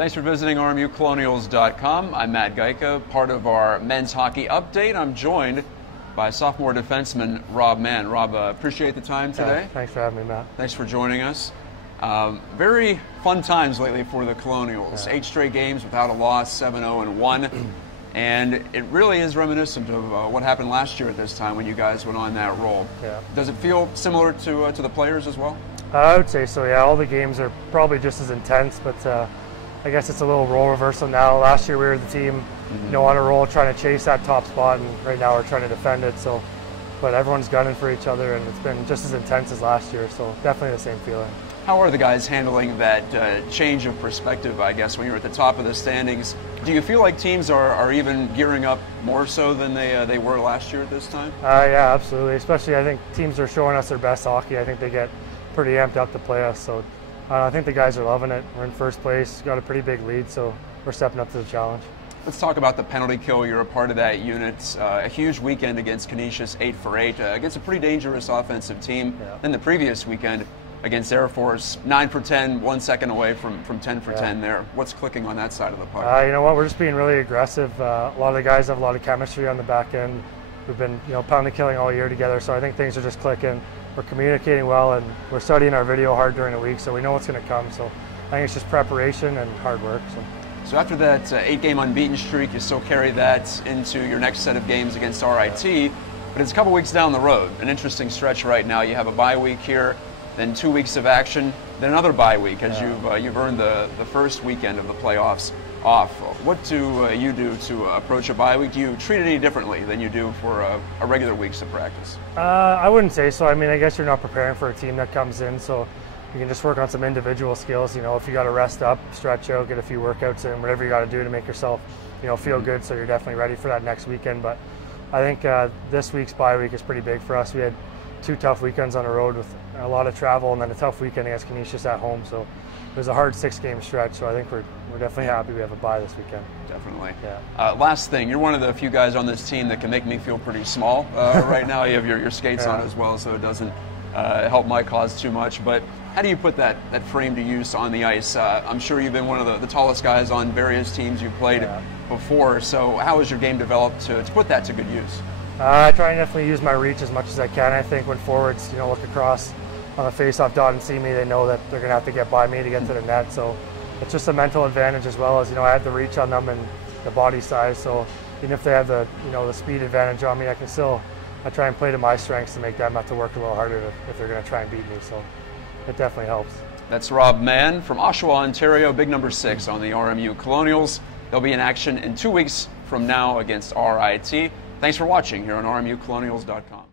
Thanks for visiting RMUcolonials.com. I'm Matt Gajtka, part of our men's hockey update. I'm joined by sophomore defenseman Rob Mann. Rob, appreciate the time today. Thanks for having me, Matt. Thanks for joining us. Very fun times lately for the Colonials. 8 straight games without a loss, 7-0-1. And it really is reminiscent of what happened last year at this time when you guys went on that roll. Yeah. Does it feel similar to the players as well? I would say so, yeah. All the games are probably just as intense, but I guess it's a little role reversal now. Last year we were the team on a roll trying to chase that top spot, and right now we're trying to defend it. So, but everyone's gunning for each other, and it's been just as intense as last year, so definitely the same feeling. How are the guys handling that change of perspective, I guess, when you're at the top of the standings? Do you feel like teams are even gearing up more so than they were last year at this time? Yeah, absolutely. Especially I think teams are showing us their best hockey. I think they get pretty amped up to play us. So I think the guys are loving it. We're in first place, got a pretty big lead, so we're stepping up to the challenge. Let's talk about the penalty kill. You're a part of that unit. A huge weekend against Canisius, 8 for 8, against a pretty dangerous offensive team. Yeah. Then the previous weekend against Air Force, 9 for 10, 1 second away from 10 for 10 there. What's clicking on that side of the puck? You know what, we're just being really aggressive. A lot of the guys have a lot of chemistry on the back end. We've been pounding killing all year together, so I think things are just clicking. We're communicating well, and we're studying our video hard during the week, so we know what's going to come. So I think it's just preparation and hard work. So after that 8-game unbeaten streak, you still carry that into your next set of games against RIT, but it's a couple weeks down the road. An interesting stretch right now. You have a bye week here, then 2 weeks of action, then another bye week as you've earned the first weekend of the playoffs off. What do you do to approach a bye week? Do you treat it any differently than you do for a regular weeks of practice? I wouldn't say so. I mean, I guess you're not preparing for a team that comes in, so you can just work on some individual skills. If you got to rest up, stretch out, get a few workouts in, whatever you got to do to make yourself feel good, so you're definitely ready for that next weekend. But I think this week's bye week is pretty big for us. We had 2 tough weekends on the road with a lot of travel, and then a tough weekend against Canisius at home. So it was a hard 6-game stretch. So I think we're definitely happy we have a bye this weekend. Definitely. Yeah. Last thing, you're one of the few guys on this team that can make me feel pretty small right now. You have your skates on as well, so it doesn't help my cause too much. But how do you put that frame to use on the ice? I'm sure you've been one of the tallest guys on various teams you've played before. So how has your game developed to put that to good use? I try and definitely use my reach as much as I can. I think when forwards, look across on the face-off dot and see me, they know that they're going to have to get by me to get to the net. So it's just a mental advantage as well as, I have the reach on them and the body size. So even if they have the, the speed advantage on me, I try and play to my strengths to make them have to work a little harder if they're going to try and beat me. So it definitely helps. That's Rob Mann from Oshawa, Ontario, big number 6 on the RMU Colonials. They'll be in action in 2 weeks from now against RIT. Thanks for watching here on RMUcolonials.com.